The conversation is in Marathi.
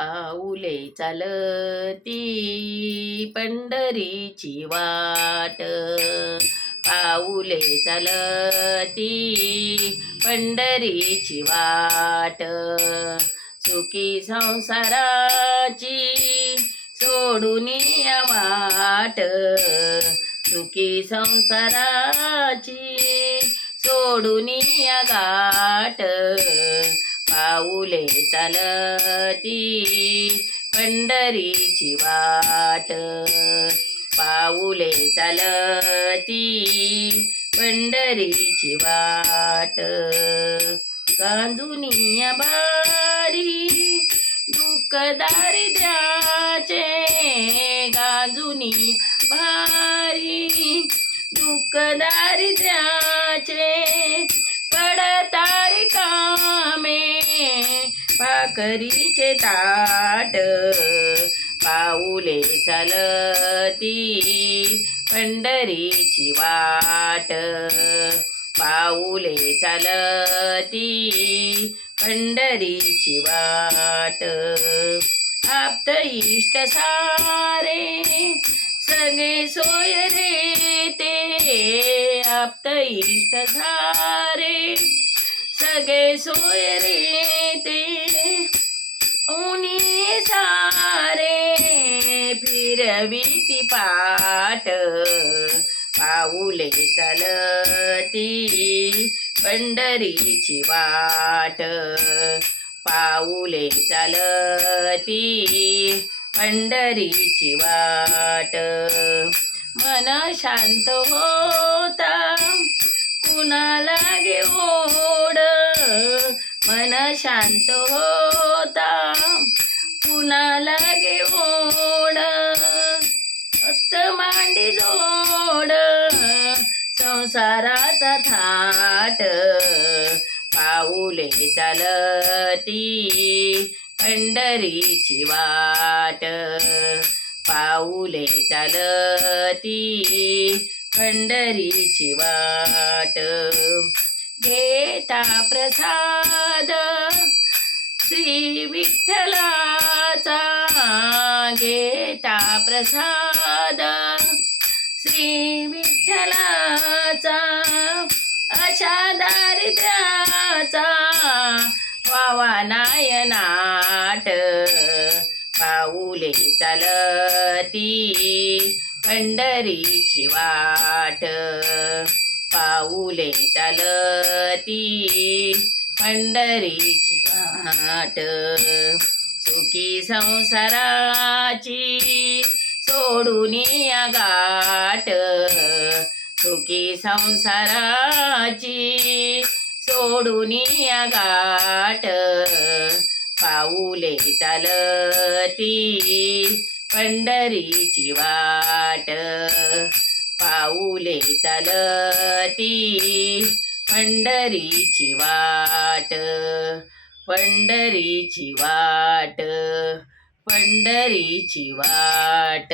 पाऊले चालती पंढरीची वाट. पाऊले चालती पंढरीची वाट. सुखी संसाराची सोडून वाट. सुखी संसाराची सोडून गाट. गाठ पाऊले चालती. पंढरीची वाट पाऊले चालती. पंढरीची वाट कांजुनिया बारी दुःख दारिद्र्याचे गांजुनी भारी दुःख दारिद्र्याचे साखरीचे ताट. पाऊले चालती पंढरीची वाट. पाऊले चालती पंढरीची वाट. आप्त इष्ट सारे सगळे सोय रे ते आप्त इष्ट सारे सगळे सोय रे फिरविती पाट पाऊले चालती पंढरीची वाट. पाऊले चालती पंढरीची वाट. मन शांत होता कुणाला घेऊड मन शांत होता कुणाला दांडी जोड संसाराचा थाट. पाऊले चालती पंढरीची वाट. पाऊले चालती पंढरीची वाट. घेता प्रसाद श्री विठ्ठलाचा. घेता प्रसाद श्री विठ्ठलाचा अशा दारिद्र्याचा वावा नायनाट पाऊले चालती पंढरीची वाट. पाऊले चालती पंढरीची वाट. सुखी संसारा सोडून या गाठ. सुखी संसाराची सोडून या गाठ. पाऊले चालती पंढरीची वाट. पाऊले चालती पंढरीची वाट. पंढरीची वाट. पंढरीची वाट.